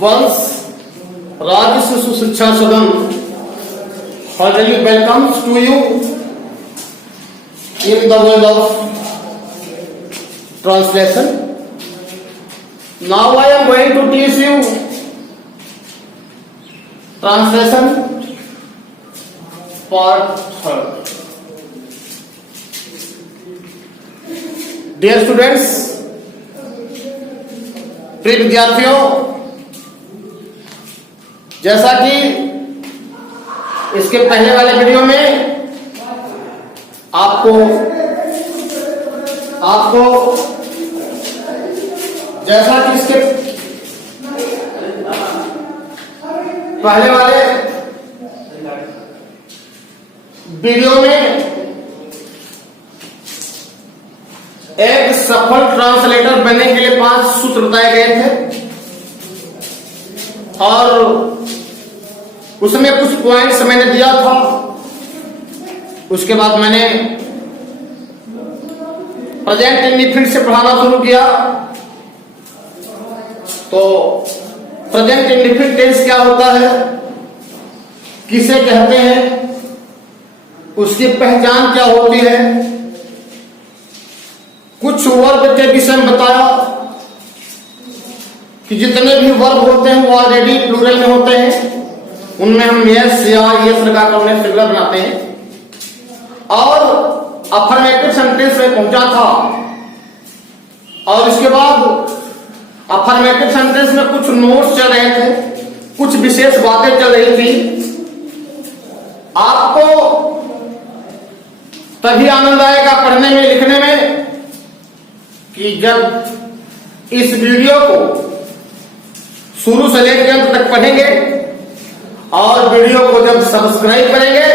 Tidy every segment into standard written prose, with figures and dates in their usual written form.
Once राज्य शिशु शिक्षा सदन heartily welcomes to you in the world of translation. Now I am going to teach you translation part 3rd. Dear students, प्रिय विद्यार्थियों, जैसा कि इसके पहले वाले वीडियो में आपको जैसा कि इसके पहले वाले वीडियो में एक सफल ट्रांसलेटर बनने के लिए 5 सूत्र बताए गए थे और उसमें कुछ पॉइंट्स मैंने दिया था। उसके बाद मैंने प्रेजेंट इंडेफिनिट से पढ़ाना शुरू किया। तो प्रेजेंट इंडेफिनिट टेंस क्या होता है, किसे कहते हैं, उसकी पहचान क्या होती है, कुछ वर्ब के विषय में बताया कि जितने भी वर्ब होते हैं वो ऑलरेडी प्लूरल में होते हैं, उनमें हम यस या यस लगाकर उन्हें सिंगुलर बनाते हैं। और अफर्मेटिव सेंटेंस में पहुंचा था और इसके बाद अफर्मेटिव सेंटेंस में कुछ नोट्स चल रहे थे, कुछ विशेष बातें चल रही थी। आपको तभी आनंद आएगा पढ़ने में लिखने में कि जब इस वीडियो को शुरू से लेकर अंत तक पढ़ेंगे और वीडियो को जब सब्सक्राइब करेंगे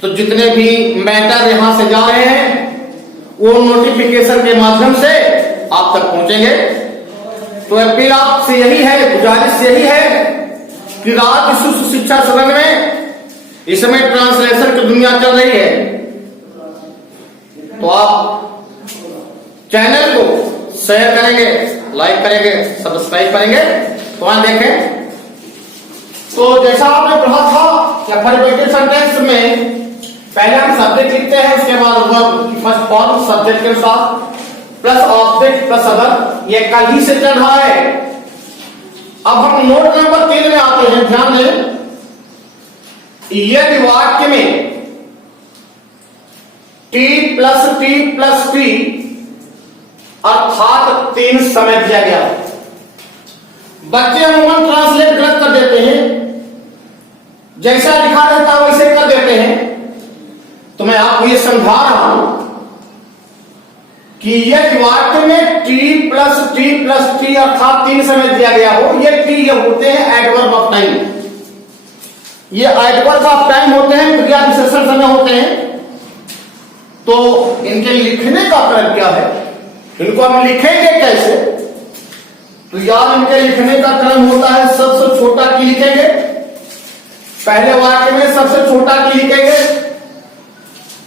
तो जितने भी मैटर यहां से जा रहे हैं वो नोटिफिकेशन के माध्यम से आप तक पहुंचेंगे। तो अपील आपसे यही है, गुजारिश यही है कि राज्य शिशु शिक्षा सदन में इस समय ट्रांसलेशन की दुनिया चल रही है, तो आप चैनल को शेयर करेंगे, लाइक करेंगे, सब्सक्राइब करेंगे। तो वहां देखें, तो जैसा आपने पढ़ा था कि अफर्मेटिव सेंटेंस में पहले हम सब्जेक्ट लिखते हैं, उसके बाद वर्ब की फर्स्ट फॉर्म सब्जेक्ट के साथ प्लस ऑब्जेक्ट प्लस अदर, ये कल ही से चल रहा है। अब हम नोट नंबर 3 में आते हैं। ध्यान दें, यदि वाक्य में टी प्लस टी अर्थात 3 समय दिया गया, बच्चे अमूमन ट्रांसलेट गलत कर देते हैं, जैसा लिखा रहता है वैसे कर देते हैं। तो मैं आपको ये समझा रहा हूं कि यदि वाक्य में टी प्लस टी अर्थात 3 समय दिया गया हो, ये टी ये होते हैं एडवर्ब ऑफ टाइम, ये एडवर्ब ऑफ टाइम होते हैं, क्रिया विशेषण समय होते हैं। तो इनके लिखने का क्रम क्या है, इनको हम लिखेंगे कैसे? तो यार इनके लिखने का क्रम होता है, सबसे छोटा की लिखेंगे, पहले वाक्य में सबसे छोटा की लिखेंगे,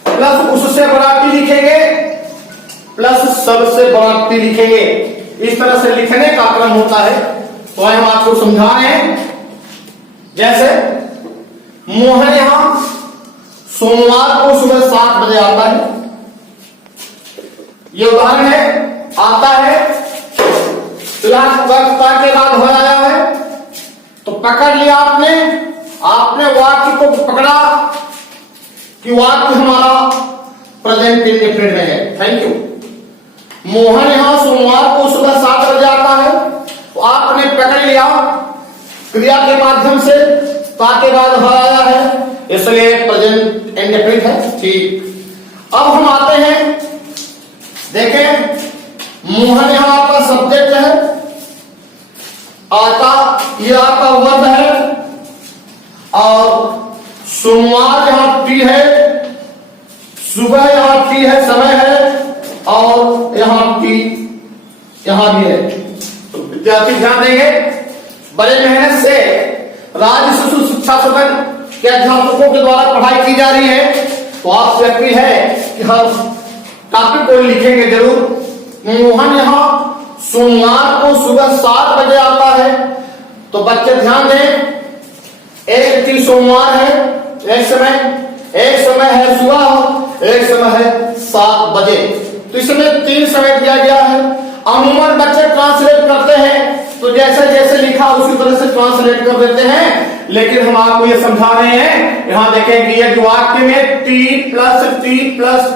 प्लस उससे बड़ा की लिखेंगे, प्लस सबसे बड़ा की लिखेंगे। इस तरह से लिखने का क्रम होता है। तो हम आपको समझा रहे हैं। जैसे मोहन यहां सोमवार को सुबह 7 बजे आता है, ये उदाहरण है। आता है क्लास वक्ता के बाद हो आया है, तो पकड़ लिया आपने वाक्य को पकड़ा कि वाक्य हमारा प्रेजेंट इंडेफिनिट में है। Thank you. मोहन यहां सोमवार को सुबह 7 बजे आता है, तो आपने पकड़ लिया क्रिया के माध्यम से, के बाद हो आया है, इसलिए प्रेजेंट इंडेफिनिट है। ठीक, अब हम आते हैं, देखें मोहन यहां आपका सब्जेक्ट है, आता ये आपका वर्ब है, और सोमवार यहां टी है, सुबह यहां टी है, समय है, और यहां टी यहां भी है। तो विद्यार्थी ध्यान देंगे, बड़े मेहनत से राज्य शिशु शिक्षा सदन के अध्यापकों के द्वारा पढ़ाई की जा रही है। तो आपसे अपील है कि हम टॉपिक को लिखेंगे जरूर। मोहन यहां सोमवार को सुबह 7 बजे आता है। तो बच्चे ध्यान दें, एक टी सोमवार है, एक समय है सुबह, एक समय है 7 बजे। तो इसमें 3 समय दिया गया है। अमूमन बच्चे ट्रांसलेट करते हैं तो जैसे जैसे लिखा उसी तरह से ट्रांसलेट कर देते हैं, लेकिन हम आपको ये समझा रहे हैं। यहां देखें कि एक वाक्य में टी प्लस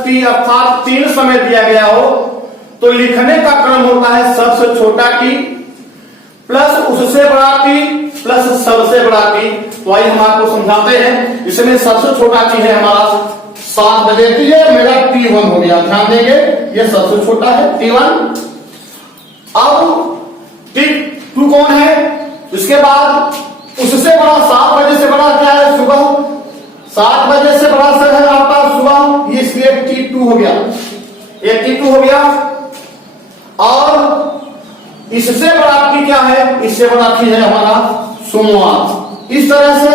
टी अर्थात 3 समय दिया गया हो तो लिखने का क्रम होता है सबसे छोटा टी प्लस उससे बड़ा टी प्लस सबसे बड़ा टी। तो आइए हम आपको समझाते हैं। इसमें सबसे छोटा टी है हमारा 7 बजे, तो ये मेरा T1 हो गया। ध्यान देंगे, ये सबसे छोटा है T1। अब T2 कौन है? उसके बाद उससे बड़ा 7 बजे से बड़ा क्या है? सुबह 7 बजे से बड़ा सर है आपका सुबह, ये इसलिए T2 हो गया। ये T2 हो गया। और इससे बड़ा T क्या है? इससे बड़ा T है हमारा सोमवार। इस तरह से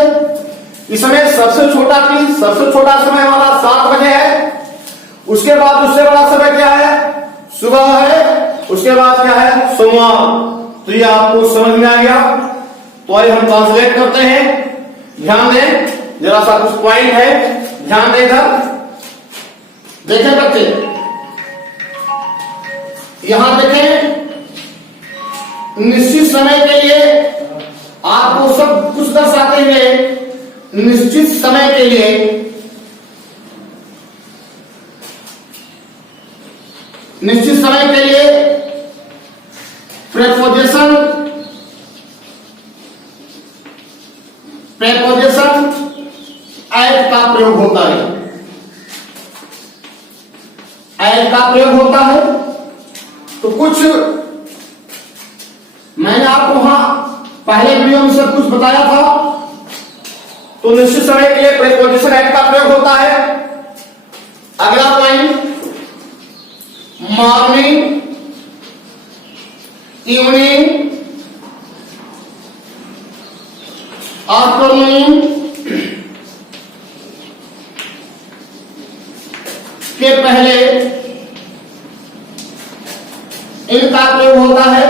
इसमें सबसे छोटा T, सबसे छोटा समय हमारा 7 बजे है। उसके बाद उससे बड़ा समय क्या है? सुबह है। उसके बाद क्या है? सोमवार। तो ये आपको समझ में आ गया। तो आइए हम ट्रांसलेट करते हैं। ध्यान दें, जरा सा कुछ पॉइंट है, ध्यान दें इधर। देखें बच्चे, यहां देखें, निश्चित समय के लिए आपको सब कुछ दर्शाते हुए निश्चित समय के लिए प्रेपोजिशन एट का प्रयोग होता है। एट का प्रयोग होता है। तो कुछ मैंने आपको वहां पहले वीडियो में सब कुछ बताया था। तो निश्चित समय के लिए प्रेपोजिशन एट का प्रयोग होता है। अगला पॉइंट, मॉर्निंग, इवनिंग, आफ्टरनून के पहले इनका प्रयोग होता है।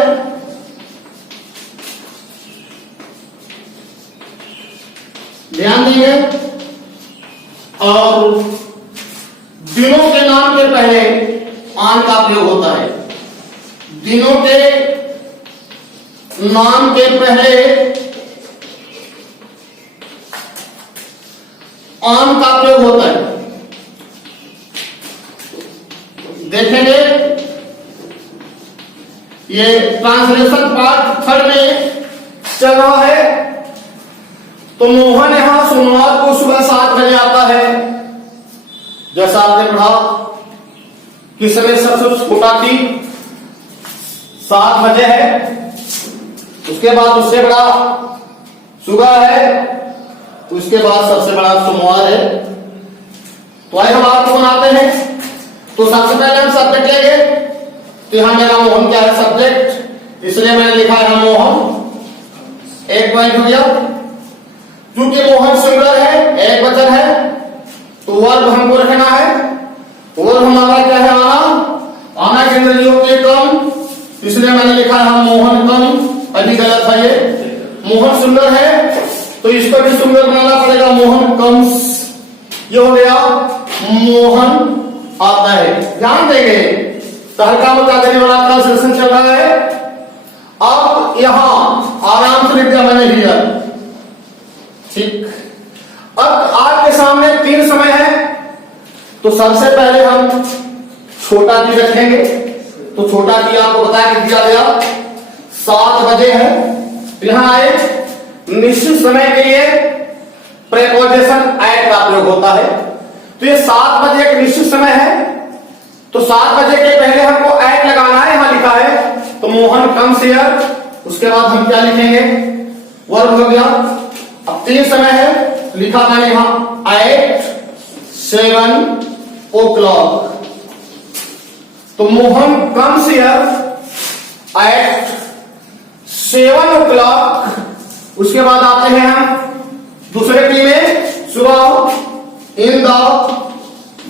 ध्यान देंगे। और दिनों के नाम के पहले आन का प्रयोग होता है। दिनों के नाम के पहले आन का प्रयोग होता है। देखेंगे, ये ट्रांसलेशन पार्ट 3 में चल रहा है। तो मोहन यहां सोमवार को सुबह 7 बजे आता है। जैसा आपने पढ़ा कि समय सबसे छोटा T 7 बजे है। उसके बाद उससे बड़ा सुबह है। उसके बाद सबसे बड़ा सोमवार है। तो आइए हम आपको बनाते हैं। तो सबसे पहले हम सब्जेक्ट लेंगे। तो यहां मेरा मोहन क्या है? सब्जेक्ट, इसलिए मैंने लिखा है मोहन। एक पॉइंट हो गया। क्योंकि मोहन सिंगुलर है, एक वचन है, तो वर्ब हमको रखना है। वर्ब हमारा क्या है? आना के अंदर योग के कम, इसलिए मैंने लिखा है मोहन कम। अभी गलत है ये। मोहन सिंगुलर है तो इसको भी सिंगुलर बनाना पड़ेगा, मोहन कम्स। ये हो गया मोहन आता है। ध्यान देंगे, तहलका बता देने वाला ट्रांसलेशन चल रहा है। अब यहां आराम से लिख दिया मैंने हियर, ठीक। अब आपके सामने 3 समय है। तो सबसे पहले हम छोटा T रखेंगे। तो छोटा T आपको बता के दिया गया 7 बजे है। यहां आए, निश्चित समय के लिए प्रेपोजिशन एट का प्रयोग होता है। तो ये 7 बजे एक निश्चित समय है। तो 7 बजे के पहले हमको एट लगाना है। यहां लिखा है तो मोहन कम्स हियर। उसके बाद हम क्या लिखेंगे? वर्ब हो गया। अब 3 समय है, लिखा मैंने यहां एट 7 o'clock। तो Mohan comes here eight 7 o'clock। उसके बाद आते हैं हम दूसरे T में, सुबह, इन द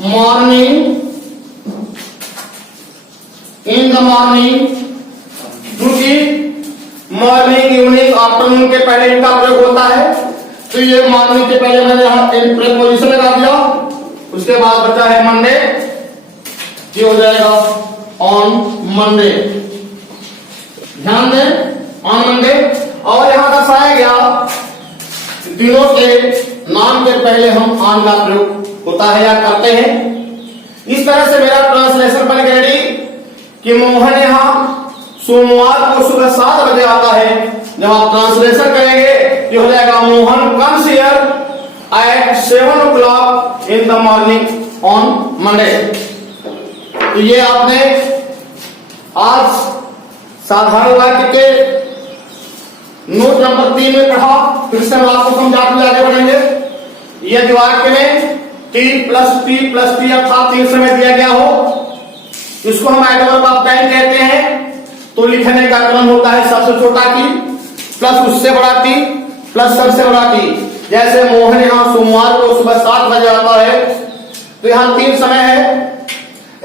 मॉर्निंग, आफ्टरनून के पहले इनका प्रयोग होता है। तो ये मॉर्निंग के पहले मैंने यहां प्रेपोजिशन लगा दिया। उसके बाद बचा है मंडे, ये हो जाएगा ऑन मंडे। ध्यान दें, ऑन मंडे। और यहां दर्शाया गया दिनों के नाम के पहले हम ऑन का प्रयोग होता है या करते हैं। इस तरह से मेरा ट्रांसलेशन बन गया रेडी कि मोहन यहां सोमवार को सुबह 7 बजे आता है। जब आप ट्रांसलेशन करेंगे ये हो जाएगा Mohan comes here eight 7 o'clock in the morning on Monday. तो ये आपने आज साधारण वाक्य के नोट नंबर 3 में पढ़ा। फिर से हम आपको समझा के आगे बढ़ेंगे। यदि वाक्य में T प्लस T अर्थात 3 समय दिया गया हो, इसको हम एडवर्ब ऑफ टाइम कहते हैं। तो लिखने का क्रम होता है सबसे छोटा T प्लस उससे बड़ा T प्लस सबसे बड़ा T। जैसे मोहन यहां सोमवार को सुबह 7 बजे आता है, तो यहां 3 समय है।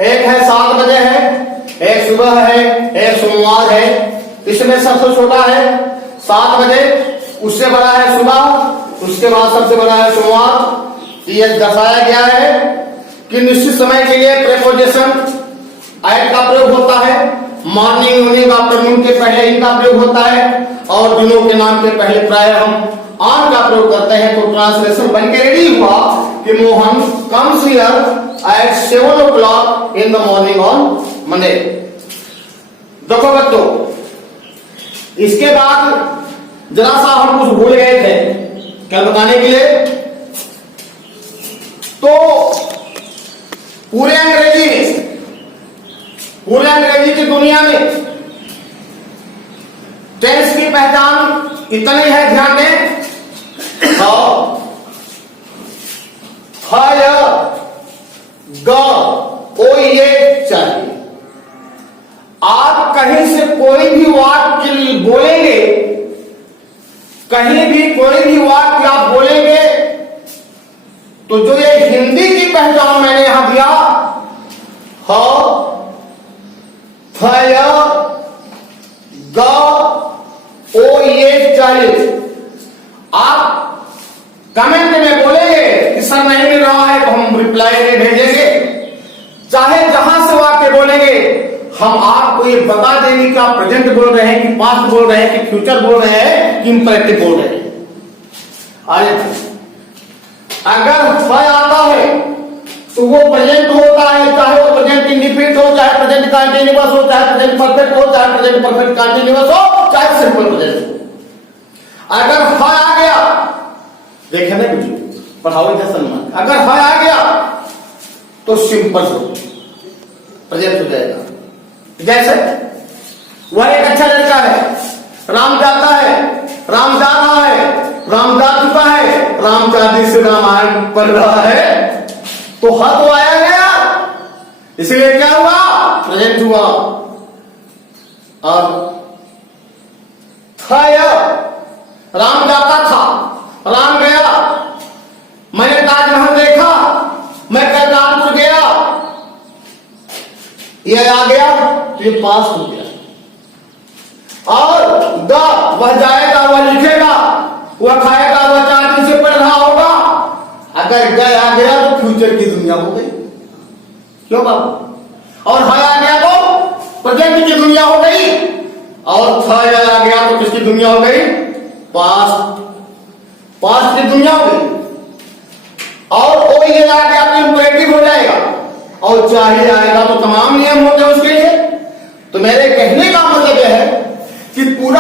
एक है 7 बजे है, एक सुबह है, एक सोमवार है। इसमें सबसे छोटा है 7 बजे, उससे बड़ा है सुबह, उसके बाद सबसे बड़ा है सोमवार। ये दर्शाया गया है कि निश्चित समय के लिए प्रेपोजिशन एट का प्रयोग होता है। मॉर्निंग, इवनिंग, आफ्टरनून के पहले इनका प्रयोग होता है और दिनों के नाम के पहले प्राय हम ऑन का प्रयोग करते हैं। तो ट्रांसलेशन बन के रेडी हुआ कि Mohan comes here eight 7 o'clock in the morning on Monday. देखो बच्चों, इसके बाद जरा सा हम कुछ भूल गए थे क्या बताने के लिए। तो पूरे अंग्रेजी की दुनिया में टेंस की पहचान इतनी है, ध्यान दें। ये चाहिए। आप कहीं से कोई भी वाक्य बोलेंगे, कहीं भी कोई भी वाक्य आप बोलेंगे, तो जो ये हिंदी की पहचान मैंने यहां दिया ये चाहिए। आप कमेंट में बोलेंगे कि सर नहीं मिल रहा है, तो हम रिप्लाई में भेजेंगे। चाहे जहां से वाक्य बोलेंगे, हम आपको ये बता देंगे कि आप प्रेजेंट बोल रहे हैं कि पास्ट बोल रहे हैं कि फ्यूचर बोल रहे हैं कि इंपरेटिव बोल रहे हैं। अरे अगर वह आता है तो वो प्रेजेंट होता है, चाहे वो प्रेजेंट इंडिफिनिट हो, चाहे प्रेजेंट कंटीन्यूअस हो, चाहे प्रेजेंट परफेक्ट हो, चाहे प्रेजेंट परफेक्ट कंटीन्यूअस हो, चाहे सिंपल प्रेजेंट हो। अगर ह आ गया, देखे ना वीडियो पढ़ाओ इधर सम्मान, अगर ह आ गया तो सिंपल हो प्रेजेंट हो जाएगा। जैसे वह एक अच्छा लड़का है, राम जाता है, राम जा रहा है, राम जा चुका है, राम चांदी से रामायण पढ़ रहा है, तो ह तो आया गया, इसलिए क्या हुआ, प्रेजेंट हुआ। और राम जाता था, राम गया, मैंने ताजमहल देखा, मैं करतारपुर गया, ये आ गया तो ये पास हो गया। और वह जाएगा, वह लिखेगा, वह खाएगा, वह 4 दिन से पढ़ रहा होगा। अगर गए आ गया तो फ्यूचर की दुनिया हो गई, क्यों बाबू? और है आ गया तो प्रेजेंट की दुनिया हो गई, और था आ गया तो किसकी दुनिया हो गई? पास्ट की दुनिया हो गई। और ओ ये आ गया तो इंपरेटिव हो जाएगा, और चाहिए आएगा तो तमाम नियम होते हैं उसके लिए। तो मेरे कहने का मतलब यह है कि पूरे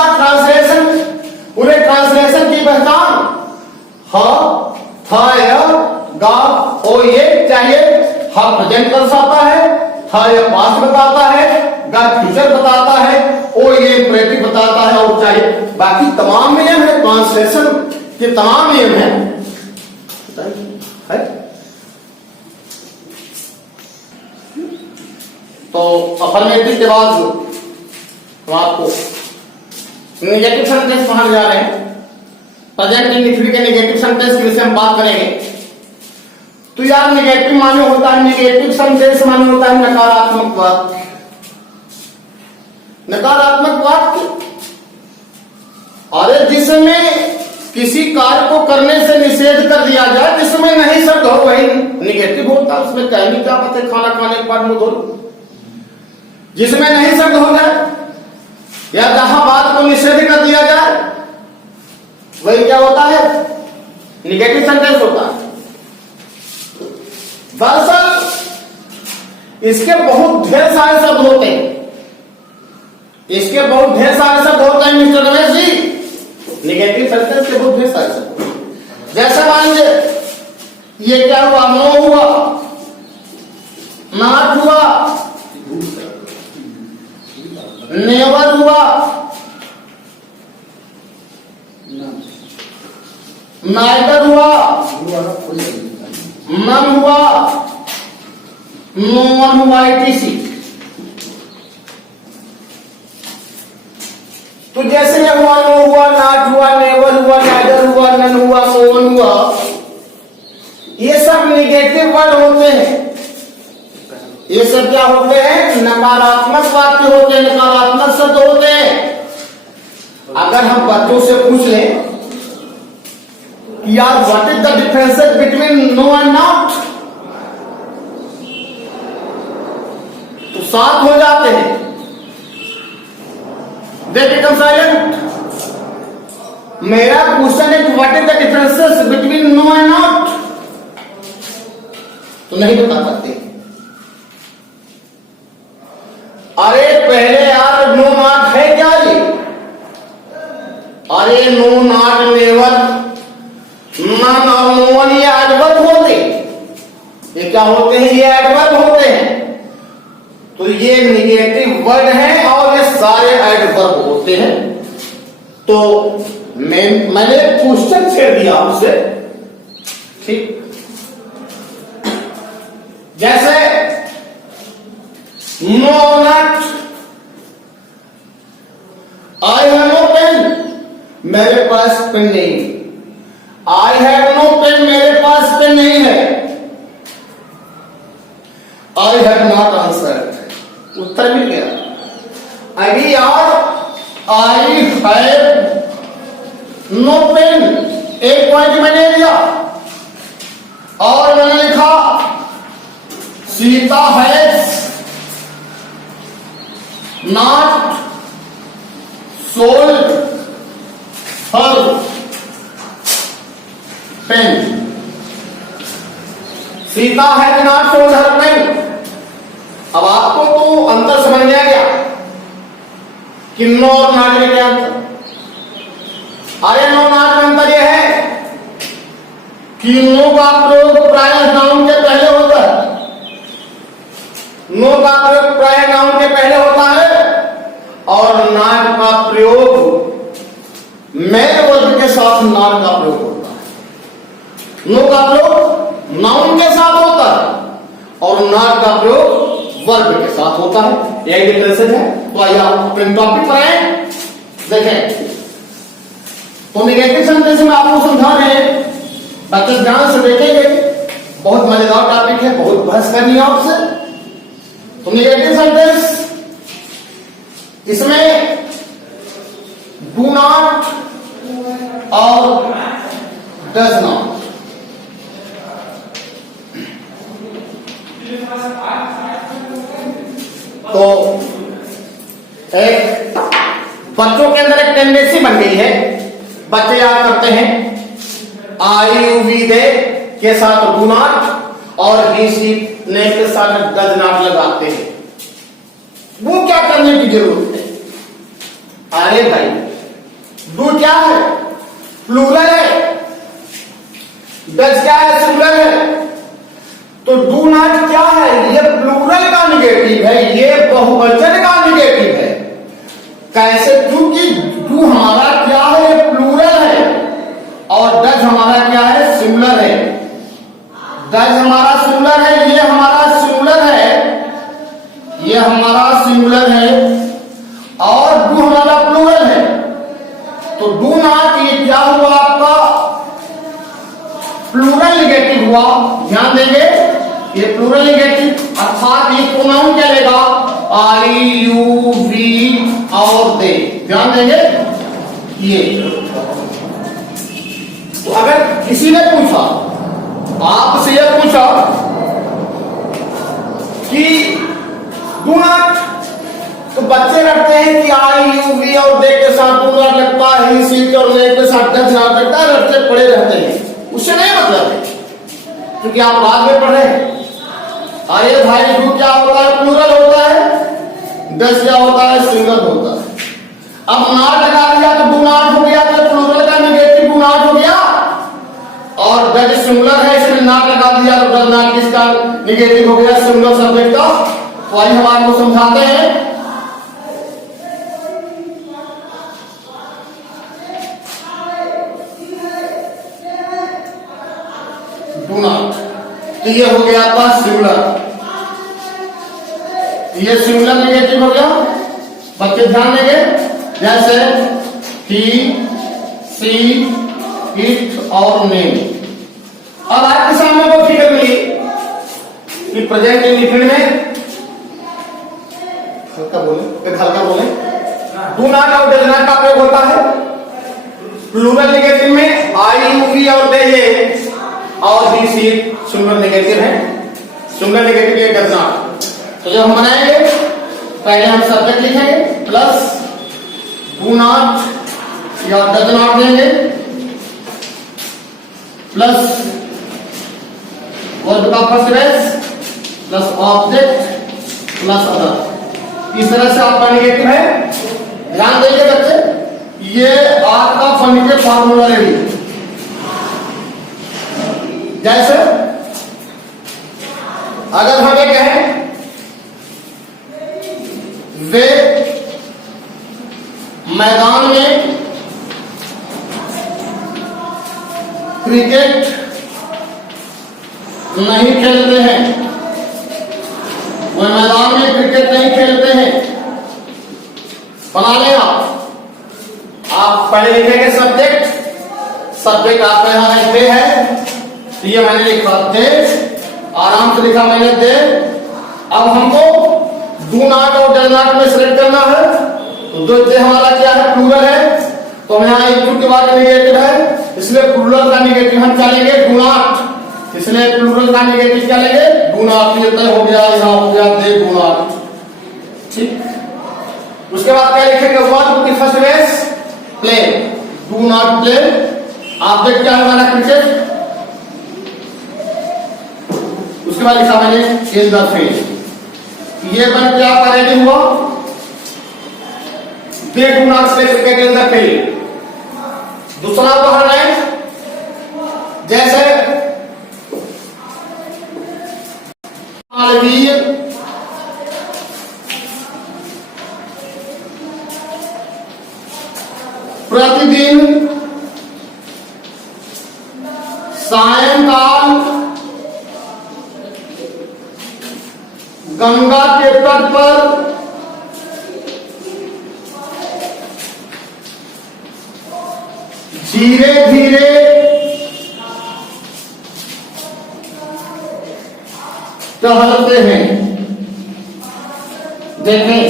ट्रांसलेशन की पहचान ओ ये चाहिए। प्रेजेंट दर्शाता है, या पास्ट बताता है, फ्यूचर बताता है, ओ ये इंपरेटिव बताता है, और चाहिए। बाकी तमाम नियम है, ट्रांसलेशन के तमाम नियम है। तो अफर्मेटिव के बाद हम आपको नेगेटिव सेंटेंस पढ़ाने जा रहे हैं। प्रेजेंट इंडिफिनिट के नेगेटिव सेंटेंस के विषय में बात करेंगे। तो यार नेगेटिव माने होता है, नेगेटिव सेंटेंस माने होता है नकारात्मक वाक्य। नकारात्मक वाक्य अरे जिसमें किसी कार्य को करने से निषेध कर दिया जाए, जिसमें नहीं शब्द हो वही निगेटिव होता है। उसमें कहने क्या बात है, खाना खाने के बाद मुंह धो। जिसमें नहीं शब्द हो जाए या जहां बात को निषेध कर दिया जाए वही क्या होता है, निगेटिव सेंटेंस होता है। दरअसल इसके बहुत ढेर सारे शब्द होते हैं, इसके बहुत ढेर सारे शब्द होते हैं mister Ramesh ji. Negative sentence के बहुत ढेर सारे शब्द। जैसे मान लीजिए ये क्या हुआ, नो हुआ, नॉट हुआ, नेवर हुआ, नाइदर हुआ, नन हुआ, नो वन हुआ, etc। तो जैसे ये हुआ, नो हुआ, नॉट हुआ, नेवर हुआ, नाइदर हुआ, नन हुआ, नो वन हुआ, ये सब निगेटिव वर्ड होते हैं। ये सब क्या होते हैं, नकारात्मक वाक्य होते हैं, नकारात्मक शब्द होते हैं। अगर हम बच्चों से पूछ लें यार what is the difference between no and not, तो 7 हो जाते हैं। They become silent. मेरा क्वेश्चन है what is the differences between no and not, तो नहीं बता सकते। अरे पहले यार नो नॉट है क्या ये, अरे नो नॉट नेवर नन और नो वन ये एडवर्ब होते, ये क्या होते हैं, ये एडवर्ब होते हैं। तो ये निगेटिव वर्ड है और ये सारे एडवर्ब होते हैं। तो मैंने क्वेश्चन छेड़ दिया आपसे, ठीक। जैसे no not, I have no pen, मेरे पास पेन नहीं। आई हैव नो पेन, मेरे पास पेन नहीं है। आई हैव नॉट आंसर्ड, उत्तर मिल गया। अभी यार आई हैव नो पेन, एक पॉइंट मैंने दिया और मैंने लिखा Sita has not sold her pen. Sita has not sold her pen. अब आपको तो अंतर समझ में आ गया कि नो और नॉट में क्या अंतर। अरे नो नॉट में अंतर यह है कि नो का प्रयोग प्रायः नाउन के पहले होता है, नो का प्रयोग प्रायः नाउन के पहले होता है, और नॉट का प्रयोग मेल वर्ब के साथ नॉट का प्रयोग होता है। नो का प्रयोग नाउन के साथ होता है और नॉट का प्रयोग वर्ब के साथ होता है। यही डिफरेंस है। तो आइए आप टॉपिक पर आए, देखें। तो निगेटिव सेंटेंस में आपको समझा रहे हैं, बच्चे ध्यान से देखेंगे, बहुत मजेदार टॉपिक है, बहुत बहस करनी है आपसे। तो निगेटिव सेंटेंस, इसमें डू नॉट और डज नॉट। तो एक बच्चों के अंदर एक टेंडेंसी बन गई है, बच्चे याद करते हैं आई यू वी दे के साथ डू नॉट और ही सी ने के साथ डज नॉट लगाते हैं। वो क्या करने की जरूरत है? अरे भाई डू क्या है, प्लूरल है, डज क्या है, सिंगुलर है। तो डू नॉट क्या है, ये प्लूरल का निगेटिव है, ये बहुवचन का निगेटिव है। कैसे? क्योंकि डू हमारा क्या है, ये प्लूरल है, और डज हमारा क्या है, सिंगुलर है। डज हमारा सिंगुलर है, ये हमारा सिंगुलर है, ये हमारा सिंगुलर है, और डू हमारा प्लूरल है। तो डू नॉट ये क्या हुआ आपका, प्लूरल निगेटिव हुआ। ध्यान देंगे, ये प्लूरल निगेटिव, अर्थात ये प्रोनाउन क्या लेगा, आई यू वी और दे। ध्यान देंगे, ये किसी ने पूछा, आपसे यह पूछा कि डू नॉट, तो बच्चे रखते हैं कि आई यू वी और दे के साथ डू नॉट लगता है, ही सी और ले के साथ डज नॉट लगता है, रटते पड़े रहते हैं। उससे नहीं मतलब है, क्योंकि आप बाद में पढ़े। अरे भाई डू क्या होता है? प्लूरल होता है। डज क्या होता है? सिंगल होता है। अब नॉट लगा दिया तो डू नॉट हो गया, तो प्लूरल का नेगेटिव डू नॉट हो गया, और डज सिंगुलर है इसमें नॉट लगा दिया तो डज नॉट किसका नेगेटिव हो गया? सिंगुलर सब्जेक्ट का। वही हम आपको समझाते हैं। डू नॉट, तो ये हो गया आपका सिंगुलर, ये सिंगुलर नेगेटिव हो गया। बच्चे ध्यान देंगे, जैसे ही, सी, इट और नेम। अब आपके सामने वो फिगर मिली कि प्रेजेंट इंडिफिनिट में, हल्का बोले, हल्का बोले, डू नॉट और डज नॉट का प्रयोग होता है। प्लूरल नेगेटिव में आई यू वी और दे ये और दी सी सिंगुलर नेगेटिव है। सिंगुलर नेगेटिव ये डज नॉट। तो जब हम बनाएंगे पहले हम सब्जेक्ट लिखेंगे प्लस डू नॉट या डज नॉट देंगे प्लस वर्ब का first base plus object plus other. इस तरह से आपका नेगेटिव है। ध्यान देंगे बच्चे, ये आपका फनी के फार्मूला रेडी। जैसे अगर हम ये कहें वे मैदान में क्रिकेट नहीं खेलते हैं, वे मैदान में क्रिकेट नहीं खेलते हैं, बना लें आप पहले लिखेंगे सब्जेक्ट, सब्जेक्ट आपका यहां पे है, तो ये मैंने लिखा दे, आराम से लिखा मैंने दे। अब हमको डू नॉट और डज नॉट में सिलेक्ट करना है, तो दो दे हमारा क्या है? प्लूरल है, तो हम यहाँ इनपुट के बाद नेगेटिव है, इसलिए प्लूरल का नेगेटिव हम क्या लेंगे? Do not. इसलिए प्लूरल का नेगेटिव क्या लेंगे? Do not. ये तय हो गया, यहाँ हो गया दे डू नॉट। ठीक, उसके बाद क्या लिखेंगे? वर्ब की first base play, do not play. Object क्या हमारा? क्रिकेट। उसके बाद लिखा मैंने इन द फील्ड। ये बन के आपका रेडी हुआ, they do not play cricket in the field. दूसरा उदाहरण है, जैसे मालवीय प्रतिदिन सायंकाल गंगा के तट पर धीरे धीरे टहलते हैं। देखें,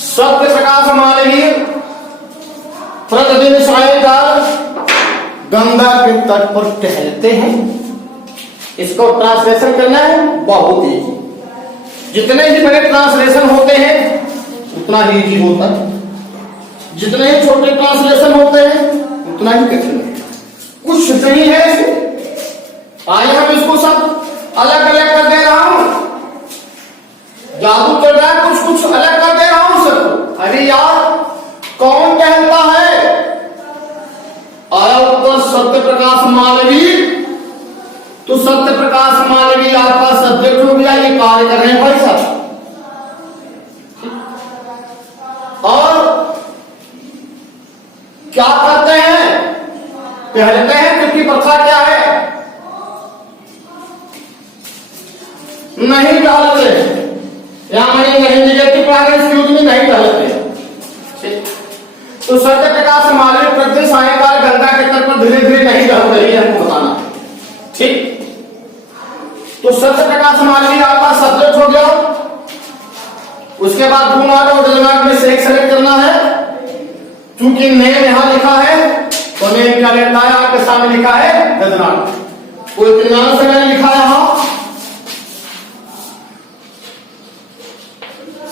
सत्य प्रकाश मालवीय प्रतिदिन सायंकाल गंगा के तट पर टहलते हैं। इसको ट्रांसलेशन करना है बहुत ईजी। जितने ही बड़े ट्रांसलेशन होते हैं उतना ही इजी होता है, जितने ही छोटे ट्रांसलेशन होते हैं उतना ही कठिन है। कुछ नहीं है आइए हम इसको सब अलग अलग कर दे रहा हूं, जादू चल रहा है, कुछ कुछ अलग कर दे रहा हूं सबको। अरे यार कौन कहता है? आया उत्तर सत्य प्रकाश मालवीय। तो सत्य प्रकाश मालवीय आपका सब्जेक्ट हो गया, ये कार्य कर रहे हैं भाई साहब। और क्या करते हैं? कहते हैं, क्योंकि प्रथा क्या है? नहीं टहलते, यहां मैंने नहीं निगेटिव पढ़ा रहे, एक्सक्यूज में नहीं टहलते। तो सत्य प्रकाश मालवीय प्रतिदिन सायंकाल गंगा के तट पर धीरे धीरे नहीं टहल रही है, हमको बताना। ठीक, तो सत्य प्रकाश मालवीय आपका सब्जेक्ट हो गया। उसके बाद डू नॉट और डज नॉट में से एक सेलेक्ट करना है, चूंकि नेम यहां लिखा है तो नेम क्या लेता है, आपके सामने लिखा है गजनाट। कोई इत्मीनान से मैंने लिखा है यहां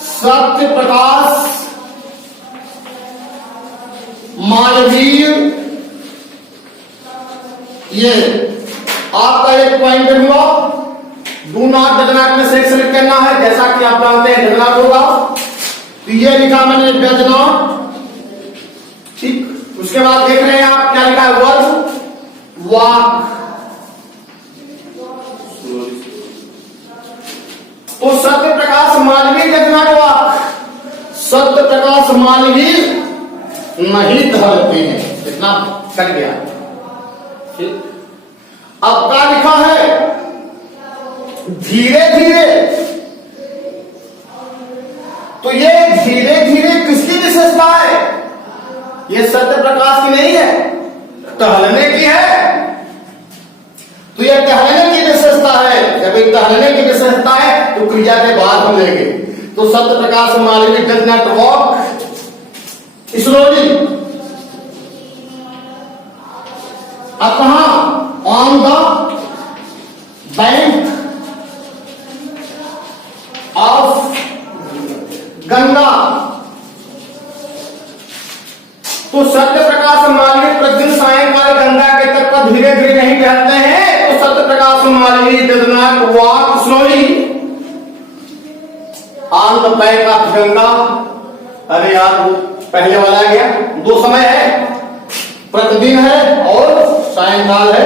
सत्य प्रकाश मालवीय। ये आपका एक पॉइंट हुआ। डू नॉट डजनॉट में से सेलेक्ट करना है, जैसा कि आप जानते हैं डजनॉट होगा। तो ये लिखा मैंने डजनॉट, ठीक। उसके बाद देख रहे हैं आप क्या लिखा है, वर्ब वाक। तो सत्य प्रकाश मालवीय डजनॉट वाक, सत्य प्रकाश मालवीय नहीं टहलते हैं। इतना कट गया, ठीक। अब क्या लिखा है, धीरे धीरे। तो ये धीरे धीरे किसकी विशेषता है, ये सत्य प्रकाश की नहीं है, टहलने की है। तो ये टहलने की विशेषता है। जब ये टहलने की विशेषता है तो क्रिया के बाद हम लेंगे। तो Satya Prakash Malviya does not walk slowly. अब कहां, on the bank of Ganga. तो सत्य प्रकाश मालवीय प्रतिदिन सायंकाल गंगा के तट पर धीरे धीरे नहीं टहलते हैं। तो Satya Prakash Malviya does not walk slowly on the bank of Ganga. अरे यार पहले वाला आ गया, दो समय है, प्रतिदिन है और सायंकाल है।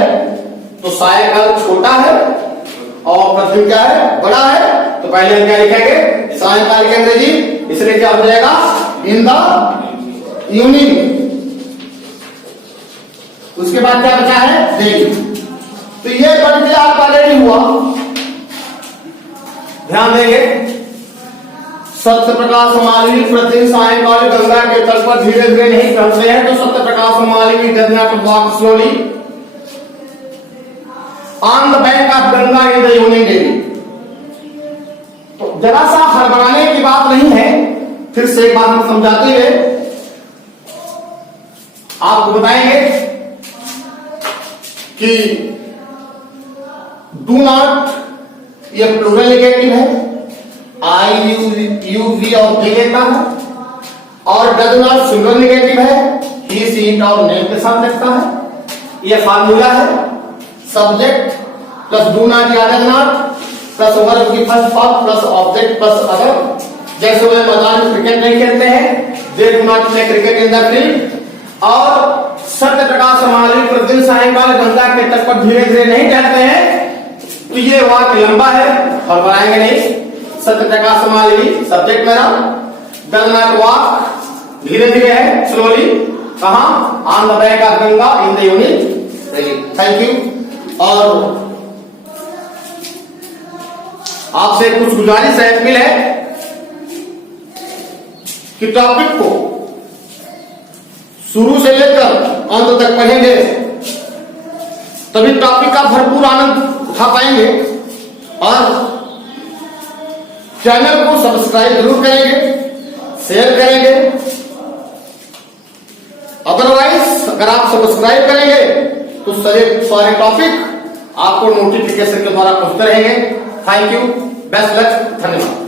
तो सायंकाल छोटा है और प्रतिदिन क्या है, बड़ा है। तो पहले हम क्या लिखेंगे, सायंकाल की अंग्रेजी, इसलिए क्या हो जाएगा, इन द इवनिंग। उसके बाद क्या बचा है, डे। तो ये बन के आपका रेडी हुआ। ध्यान देंगे, सत्य प्रकाश मालवीय प्रतिदिन सायंकाल गंगा के तट पर धीरे धीरे नहीं टहलते हैं। तो Satya Prakash Malviya does not walk slowly on the bank of Ganga in the evening day. तो जरा सा हड़बड़ाने की बात नहीं है, फिर से एक बार हम समझाते हुए आपको बताएंगे कि डू नॉट ये प्लूरल नेगेटिव है, आई यू वी और दे लेता है, और डज नॉट सिंगुलर नेगेटिव है, ही सी इट और नेम के साथ लगता है। ये फार्मूला है, सब्जेक्ट प्लस डू नॉट या डज नॉट प्लस वर्ब की first form plus object plus other. जैसे वे मैदान क्रिकेट नहीं खेलते हैं, they do not play cricket in the field. और सत्य प्रकाश मालवीय प्रतिदिन सायंकाल गंगा के तट पर धीरे धीरे नहीं टहलते हैं। तो ये वाक्य लंबा है, हड़बड़ाएंगे नहीं। सत्य प्रकाश मालवीय सब्जेक्ट मेरा, डज नॉट वॉक धीरे धीरे है, स्लोली, कहां, on the bank of Ganga in the evening. Thank you. और आपसे कुछ गुजारिश है, अपील है कि टॉपिक को शुरू से लेकर अंत तक पढ़ेंगे, तभी टॉपिक का भरपूर आनंद उठा पाएंगे। और चैनल को सब्सक्राइब जरूर करेंगे, शेयर करेंगे। अदरवाइज अगर आप सब्सक्राइब करेंगे तो सारे टॉपिक आपको नोटिफिकेशन के द्वारा पहुंचते रहेंगे। थैंक यू, बेस्ट लक, धन्यवाद।